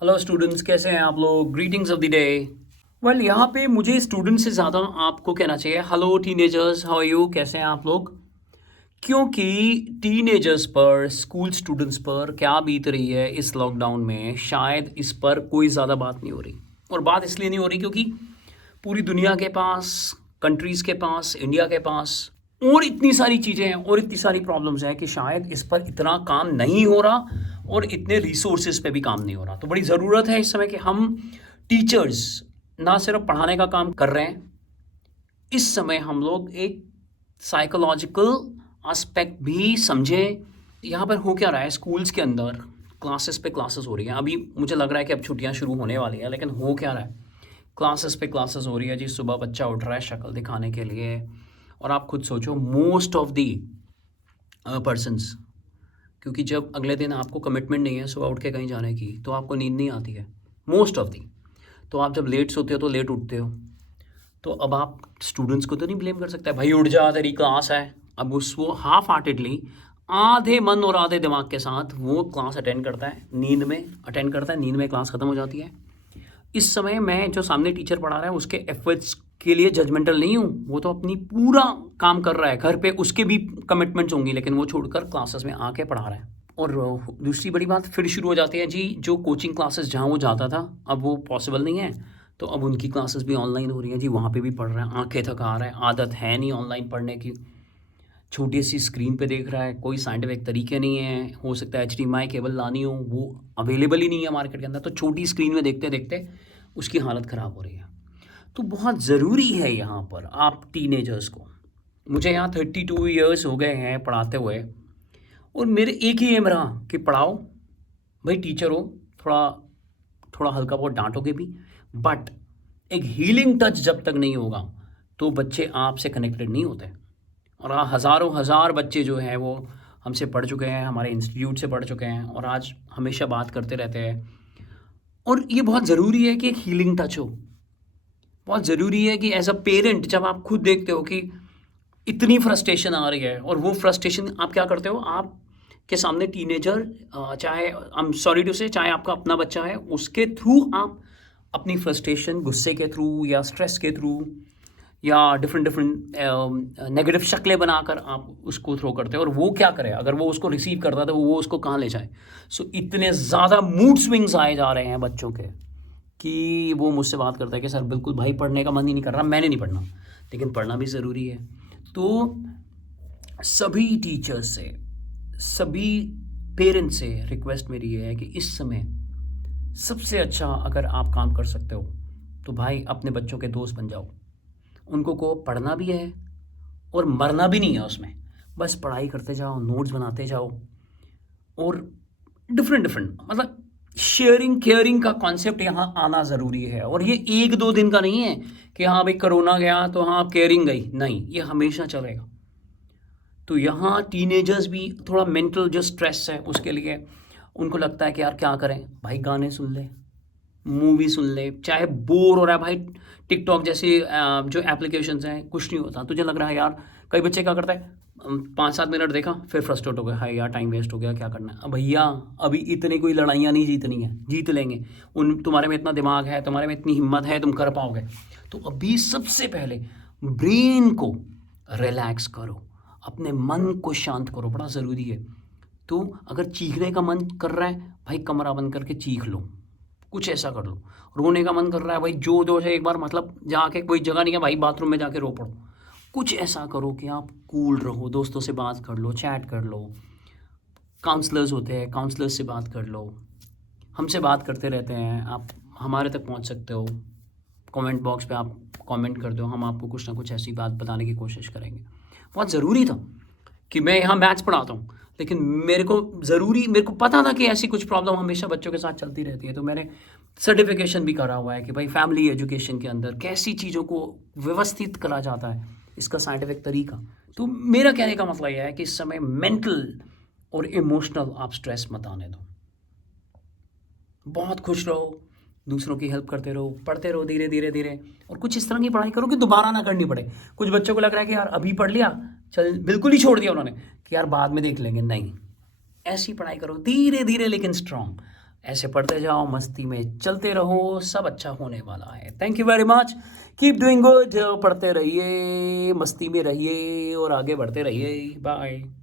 Hello students, कैसे हैं आप लोग? Greetings of the day. Well, यहाँ पे मुझे स्टूडेंट से ज़्यादा आपको कहना चाहिए hello teenagers, how are you, कैसे हैं आप लोग? क्योंकि टीनेजर्स पर, स्कूल स्टूडेंट्स पर क्या बीत रही है इस लॉकडाउन में, शायद इस पर कोई ज़्यादा बात नहीं हो रही। और बात इसलिए नहीं हो रही क्योंकि पूरी दुनिया के पास, कंट्रीज़ के पास, इंडिया के पास और इतनी सारी चीज़ें हैं और इतनी सारी प्रॉब्लम्स हैं कि शायद इस पर इतना काम नहीं हो रहा और इतने रिसोर्सेज पे भी काम नहीं हो रहा। तो बड़ी ज़रूरत है इस समय कि हम टीचर्स ना सिर्फ पढ़ाने का काम कर रहे हैं, इस समय हम लोग एक साइकोलॉजिकल एस्पेक्ट भी समझें। यहाँ पर हो क्या रहा है स्कूल्स के अंदर, क्लासेस पे क्लासेस हो रही हैं। अभी मुझे लग रहा है कि अब छुट्टियाँ शुरू होने वाली हैं, लेकिन हो क्या रहा है, क्लासेस पे क्लासेस हो रही है जी। सुबह बच्चा उठ रहा है शक्ल दिखाने के लिए, और आप खुद सोचो मोस्ट ऑफ दी पर्सनस, क्योंकि जब अगले दिन आपको कमिटमेंट नहीं है सुबह उठ के कहीं जाने की, तो आपको नींद नहीं आती है मोस्ट ऑफ दी। तो आप जब लेट सोते हो तो लेट उठते हो। तो अब आप स्टूडेंट्स को तो नहीं ब्लेम कर सकते, भाई उठ जा तेरी क्लास है। अब उस वो हाफ हार्टेडली, आधे मन और आधे दिमाग के साथ वो क्लास अटेंड करता है, नींद में अटेंड करता है, नींद में क्लास ख़त्म हो जाती है। इस समय मैं जो सामने टीचर पढ़ा रहा है उसके एफर्ट्स के लिए जजमेंटल नहीं हूँ, वो तो अपनी पूरा काम कर रहा है, घर पे उसके भी कमिटमेंट्स होंगी, लेकिन वो छोड़कर क्लासेस में आके पढ़ा रहा है। और दूसरी बड़ी बात फिर शुरू हो जाती है जी, जो कोचिंग क्लासेस जहाँ वो जाता था अब वो पॉसिबल नहीं है, तो अब उनकी क्लासेस भी ऑनलाइन हो रही हैं जी, वहाँ पे भी पढ़ रहा है, आंखें थका रहा है, आदत है नहीं ऑनलाइन पढ़ने की, छोटी सी स्क्रीन पे देख रहा है, कोई साइंटिफिक तरीके नहीं है, हो सकता है HDMI केबल लानी हो, वो अवेलेबल ही नहीं है मार्केट के अंदर, तो छोटी स्क्रीन में देखते देखते उसकी हालत ख़राब हो रही है। तो बहुत ज़रूरी है यहाँ पर आप टीनेजर्स को, मुझे यहाँ 32 ईयर्स हो गए हैं पढ़ाते हुए, और मेरे एक ही एम रहा कि पढ़ाओ भाई, टीचर हो, थोड़ा थोड़ा हल्का बहुत डांटोगे भी, बट एक हीलिंग टच जब तक नहीं होगा तो बच्चे आपसे कनेक्टेड नहीं होते। और हज़ारों हज़ार बच्चे जो हैं वो हमसे पढ़ चुके हैं, हमारे इंस्टीट्यूट से पढ़ चुके हैं, और आज हमेशा बात करते रहते हैं। और ये बहुत ज़रूरी है कि एक हीलिंग टच हो। बहुत ज़रूरी है कि एज अ पेरेंट जब आप खुद देखते हो कि इतनी फ्रस्ट्रेशन आ रही है, और वो फ्रस्ट्रेशन आप क्या करते हो, आप के सामने टीनेजर, चाहे आई एम सॉरी टू से, चाहे आपका अपना बच्चा है, उसके थ्रू आप अपनी फ्रस्ट्रेशन, गुस्से के थ्रू या स्ट्रेस के थ्रू या डिफरेंट डिफरेंट नेगेटिव शक्लें बनाकर आप उसको थ्रो करते हो। और वो क्या करे, अगर वो उसको रिसीव करता है तो वो उसको कहाँ ले जाए। सो इतने ज़्यादा मूड स्विंग्स आए जा रहे हैं बच्चों के कि वो मुझसे बात करता है कि सर बिल्कुल भाई पढ़ने का मन ही नहीं कर रहा, मैंने नहीं पढ़ना, लेकिन पढ़ना भी ज़रूरी है। तो सभी टीचर्स से, सभी पेरेंट्स से रिक्वेस्ट मेरी ये है कि इस समय सबसे अच्छा अगर आप काम कर सकते हो तो भाई अपने बच्चों के दोस्त बन जाओ। उनको को पढ़ना भी है और मरना भी नहीं है उसमें, बस पढ़ाई करते जाओ, नोट्स बनाते जाओ, और डिफरेंट डिफरेंट मतलब शेयरिंग केयरिंग का कॉन्सेप्ट यहाँ आना ज़रूरी है। और ये एक दो दिन का नहीं है कि हाँ भाई कोरोना गया तो हाँ केयरिंग गई, नहीं, ये हमेशा चलेगा। तो यहाँ टीनेजर्स भी थोड़ा मेंटल जो स्ट्रेस है उसके लिए उनको लगता है कि यार क्या करें, भाई गाने सुन ले, मूवी सुन ले, चाहे बोर हो रहा है भाई, टिकटॉक जैसी जो एप्लीकेशंस हैं, कुछ नहीं होता, तुझे लग रहा है यार, कई बच्चे क्या करता है, 5-7 मिनट देखा फिर फ्रस्ट्रेट हो गया, हाय यार टाइम वेस्ट हो गया, क्या करना है अब भैया, अभी इतनी कोई लड़ाइयाँ नहीं जीतनी है, जीत लेंगे, उन तुम्हारे में इतना दिमाग है, तुम्हारे में इतनी हिम्मत है, तुम कर पाओगे। तो अभी सबसे पहले ब्रेन को रिलैक्स करो, अपने मन को शांत करो, बड़ा ज़रूरी है। तो अगर चीखने का मन कर रहा है भाई, कमरा बंद करके चीख लो, कुछ ऐसा कर लो। रोने का मन कर रहा है भाई, जो दो से एक बार मतलब जाके, कोई जगह नहीं है भाई, बाथरूम में जाके रो पड़ो। कुछ ऐसा करो कि आप कूल रहो, दोस्तों से बात कर लो, चैट कर लो, काउंसलर्स होते हैं, काउंसलर्स से बात कर लो, हमसे बात करते रहते हैं, आप हमारे तक पहुंच सकते हो, कमेंट बॉक्स पे आप कमेंट कर दो, हम आपको कुछ ना कुछ ऐसी बात बताने की कोशिश करेंगे। बहुत ज़रूरी था कि मैं यहाँ मैथ्स पढ़ाता हूँ, लेकिन मेरे को पता था कि ऐसी कुछ प्रॉब्लम हमेशा बच्चों के साथ चलती रहती है, तो मैंने सर्टिफिकेशन भी करा हुआ है कि भाई फैमिली एजुकेशन के अंदर कैसी चीज़ों को व्यवस्थित करा जाता है, इसका साइंटिफिक तरीका। तो मेरा कहने का मतलब यह है कि इस समय मेंटल और इमोशनल आप स्ट्रेस मत आने दो, बहुत खुश रहो, दूसरों की हेल्प करते रहो, पढ़ते रहो धीरे धीरे धीरे, और कुछ इस तरह की पढ़ाई करो कि दोबारा ना करनी पड़े। कुछ बच्चों को लग रहा है कि यार अभी पढ़ लिया, चल बिल्कुल ही छोड़ दिया उन्होंने कि यार बाद में देख लेंगे, नहीं, ऐसी पढ़ाई करो धीरे धीरे लेकिन स्ट्रांग, ऐसे पढ़ते जाओ, मस्ती में चलते रहो, सब अच्छा होने वाला है। Thank you very much, keep doing good, पढ़ते रहिए, मस्ती में रहिए और आगे बढ़ते रहिए। बाय।